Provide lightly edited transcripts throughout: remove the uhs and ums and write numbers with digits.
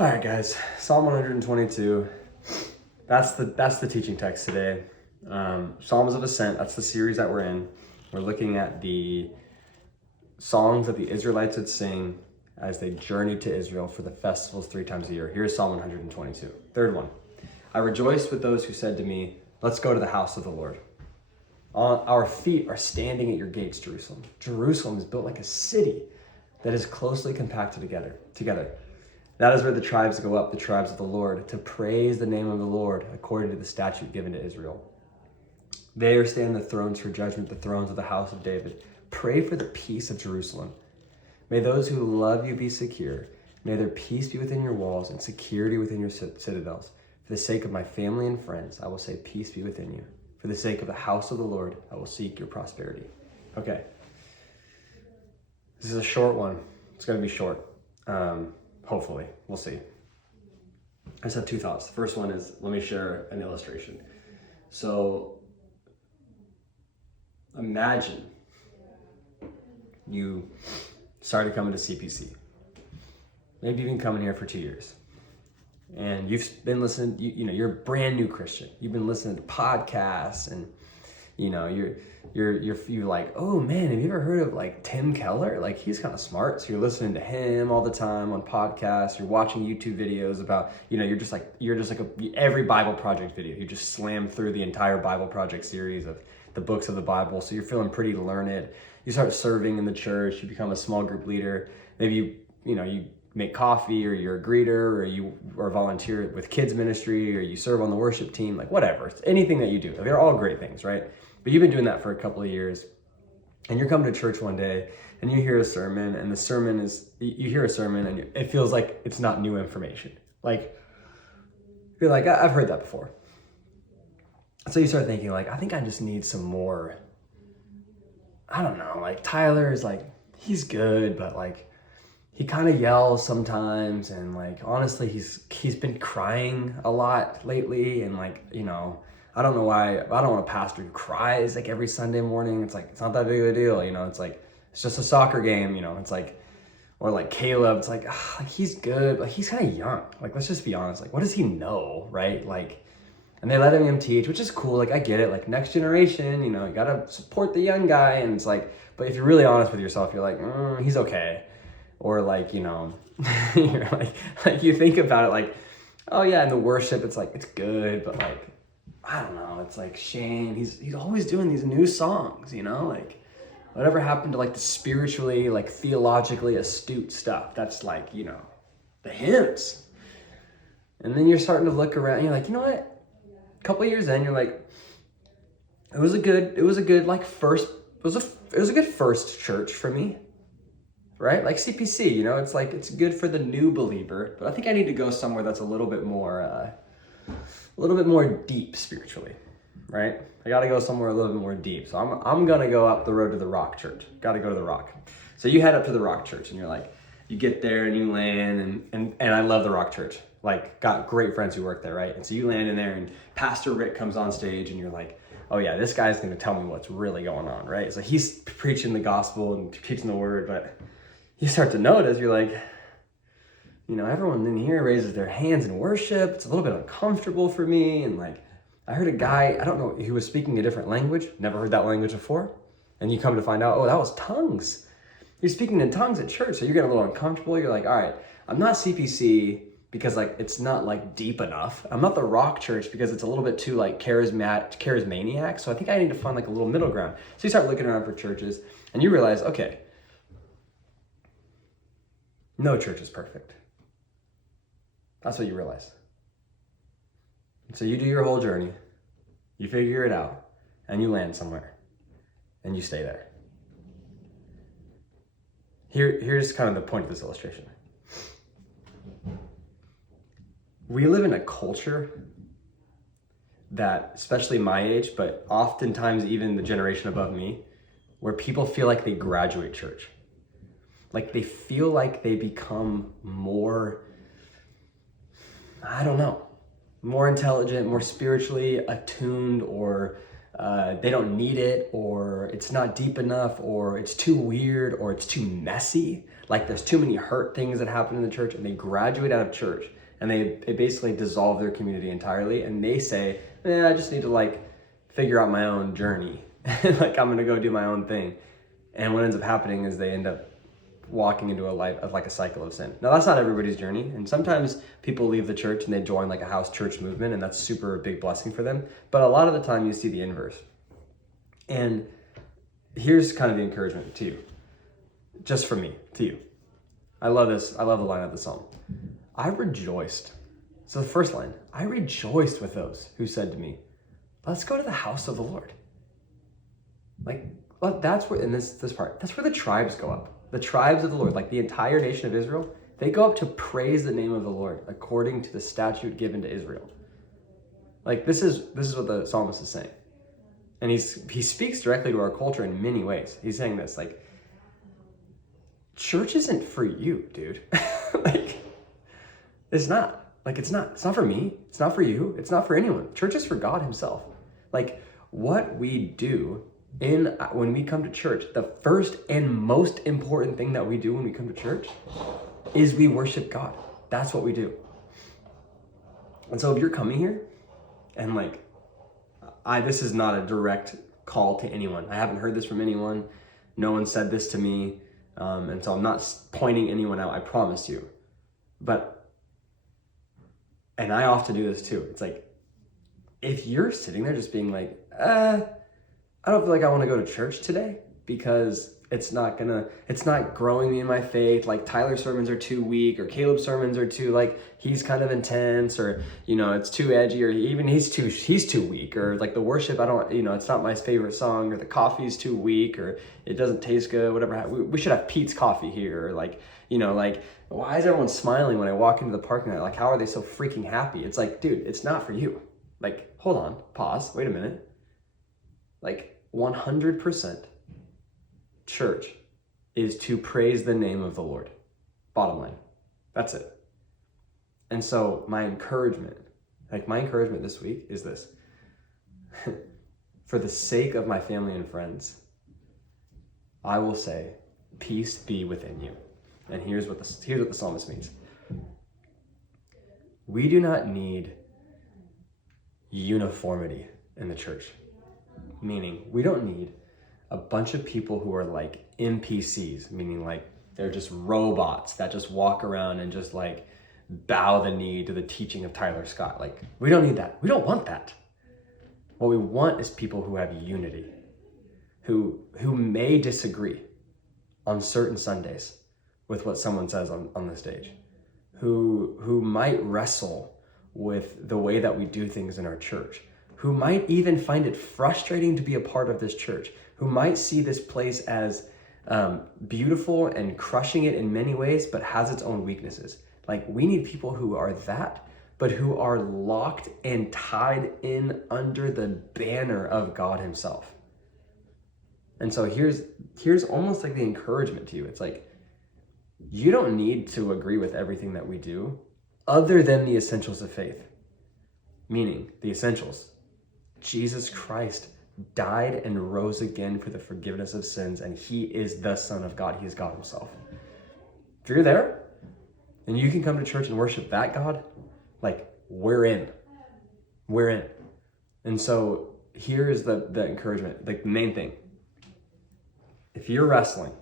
All right, guys, Psalm 122. That's the teaching text today. Psalms of Ascent, that's the series that we're in. We're looking at the songs that the Israelites would sing as they journeyed to Israel for the festivals 3 times a year. Here's Psalm 122. Third one. I rejoiced with those who said to me, let's go to the house of the Lord. Our feet are standing at your gates, Jerusalem. Jerusalem is built like a city that is closely compacted together. That is where the tribes go up, the tribes of the Lord, to praise the name of the Lord according to the statute given to Israel. There stand the thrones for judgment, the thrones of the house of David. Pray for the peace of Jerusalem. May those who love you be secure. May their peace be within your walls and security within your citadels. For the sake of my family and friends, I will say peace be within you. For the sake of the house of the Lord, I will seek your prosperity. Okay. This is a short one. It's going to be short. Hopefully, we'll see. I just have 2 thoughts. The first one is, let me share an illustration. So imagine you started coming to CPC. Maybe you've been coming here for 2 years. And you've been listening, you're a brand new Christian. You've been listening to podcasts and, you're like, oh man, have you ever heard of like Tim Keller? Like he's kind of smart. So you're listening to him all the time on podcasts. You're watching YouTube videos about, you're just like every Bible Project video. You just slam through the entire Bible Project series of the books of the Bible. So you're feeling pretty learned. You start serving in the church. You become a small group leader. Maybe you make coffee, or you're a greeter, or you are volunteer with kids ministry, or you serve on the worship team, like whatever. It's anything that you do. They're all great things, right? But you've been doing that for a couple of years, and you're coming to church one day and you hear a sermon, and you hear a sermon and it feels like it's not new information. Like you're like, I've heard that before. So you start thinking like, I think I just need some more, I don't know, like Tyler is like, he's good, but like he kind of yells sometimes, and like honestly he's been crying a lot lately, and like I don't know why. I don't want a pastor who cries like every Sunday morning. It's like, it's not that big of a deal, it's like, it's just a soccer game, it's like, or like Caleb, it's like, he's good, but he's kind of young. Like, let's just be honest. Like, what does he know, right? Like, and they let him teach, which is cool. Like, I get it. Like, next generation, you gotta support the young guy. And it's like, but if you're really honest with yourself, you're like, he's okay. Or like, you're like you think about it like, oh yeah, in the worship, it's like, it's good, but like, I don't know, it's like Shane, he's always doing these new songs, like whatever happened to like the spiritually, like theologically astute stuff? That's like, the hymns. And then you're starting to look around, and you're like, you know what? A couple of years in, you're like, it was a good like first, it was a good first church for me, right? Like CPC, it's like, it's good for the new believer, but I think I need to go somewhere that's a little bit more deep spiritually, right? I got to go somewhere a little bit more deep. So I'm going to go up the road to the Rock Church. Got to go to the Rock. So you head up to the Rock Church, and you're like, you get there and you land, and I love the Rock Church. Like, got great friends who work there, right? And so you land in there, and Pastor Rick comes on stage, and you're like, oh yeah, this guy's going to tell me what's really going on, right? So he's preaching the gospel and preaching the word, but you start to notice, you're like, everyone in here raises their hands in worship. It's a little bit uncomfortable for me. And like, I heard a guy, I don't know, he was speaking a different language. Never heard that language before. And you come to find out, oh, that was tongues. You're speaking in tongues at church. So you're getting a little uncomfortable. You're like, all right, I'm not CPC because like, it's not like deep enough. I'm not the Rock Church because it's a little bit too like charismaniac. So I think I need to find like a little middle ground. So you start looking around for churches, and you realize, okay, no church is perfect. That's what you realize. And so you do your whole journey, you figure it out, and you land somewhere, and you stay there. Here's kind of the point of this illustration. We live in a culture that, especially my age, but oftentimes even the generation above me, where people feel like they graduate church. Like they feel like they become more, I don't know, more intelligent, more spiritually attuned, or they don't need it, or it's not deep enough, or it's too weird, or it's too messy. Like there's too many hurt things that happen in the church, and they graduate out of church and they basically dissolve their community entirely, and they say, I just need to like figure out my own journey. Like I'm gonna go do my own thing. And what ends up happening is they end up walking into a life of like a cycle of sin. Now that's not everybody's journey, and sometimes people leave the church and they join like a house church movement, and that's super big blessing for them. But a lot of the time you see the inverse. And here's kind of the encouragement to you, just from me to you. I love this. I love the line of the psalm. I rejoiced. So the first line, I rejoiced with those who said to me, let's go to the house of the Lord. Like that's where, in this part, that's where the tribes go up. The tribes of the Lord, like the entire nation of Israel, they go up to praise the name of the Lord according to the statute given to Israel. Like this is what the psalmist is saying. And he speaks directly to our culture in many ways. He's saying this, like, church isn't for you, dude. Like, it's not. Like, it's not for me. It's not for you. It's not for anyone. Church is for God himself. Like, what we do when we come to church, the first and most important thing that we do when we come to church is we worship God. That's what we do. And so if you're coming here and like, this is not a direct call to anyone. I haven't heard this from anyone. No one said this to me. And so I'm not pointing anyone out, I promise you. And I often do this too. It's like, if you're sitting there just being like, I don't feel like I want to go to church today because it's not growing me in my faith. Like Tyler's sermons are too weak, or Caleb's sermons are too, like, he's kind of intense, or, it's too edgy, or even he's too weak, or like the worship, it's not my favorite song, or the coffee's too weak, or it doesn't taste good, whatever. We should have Pete's coffee here, or like, like, why is everyone smiling when I walk into the parking lot? Like, how are they so freaking happy? It's like, dude, it's not for you. Like, hold on, pause, wait a minute. Like 100% church is to praise the name of the Lord. Bottom line. That's it. And so my encouragement this week is this. For the sake of my family and friends, I will say, peace be within you. And here's what the psalmist means. We do not need uniformity in the church. Meaning, we don't need a bunch of people who are like NPCs, meaning like they're just robots that just walk around and just like bow the knee to the teaching of Tyler Scott. Like, we don't need that. We don't want that. What we want is people who have unity, who may disagree on certain Sundays with what someone says on the stage, who might wrestle with the way that we do things in our church, who might even find it frustrating to be a part of this church, who might see this place as beautiful and crushing it in many ways, but has its own weaknesses. Like, we need people who are that, but who are locked and tied in under the banner of God himself. And so here's almost like the encouragement to you. It's like, you don't need to agree with everything that we do other than the essentials of faith. Meaning, the essentials. Jesus Christ died and rose again for the forgiveness of sins, and he is the Son of God. He is God himself. If you're there and you can come to church and worship that God, like, we're in. We're in. And so here's the encouragement, like the main thing. If you're wrestling,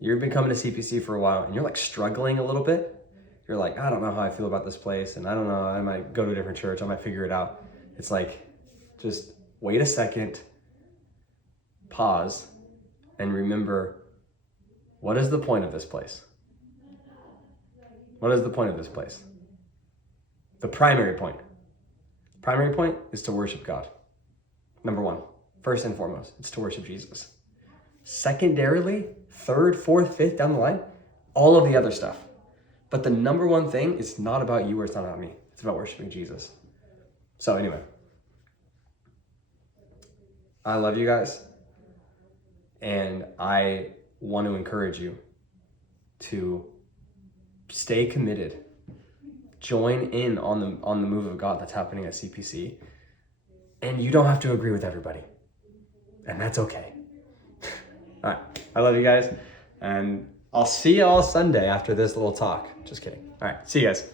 you've been coming to CPC for a while and you're like struggling a little bit, you're like, I don't know how I feel about this place, and I don't know, I might go to a different church, I might figure it out. It's like, just wait a second, pause, and remember, what is the point of this place? What is the point of this place? The primary point. Primary point is to worship God. Number one, first and foremost, it's to worship Jesus. Secondarily, third, fourth, fifth, down the line, all of the other stuff. But the number one thing is not about you, or it's not about me. It's about worshiping Jesus. So anyway, I love you guys, and I want to encourage you to stay committed. Join in on the move of God that's happening at CPC, And you don't have to agree with everybody. And that's okay. All right. I love you guys. And I'll see you all Sunday after this little talk. Just kidding. All right. See you guys.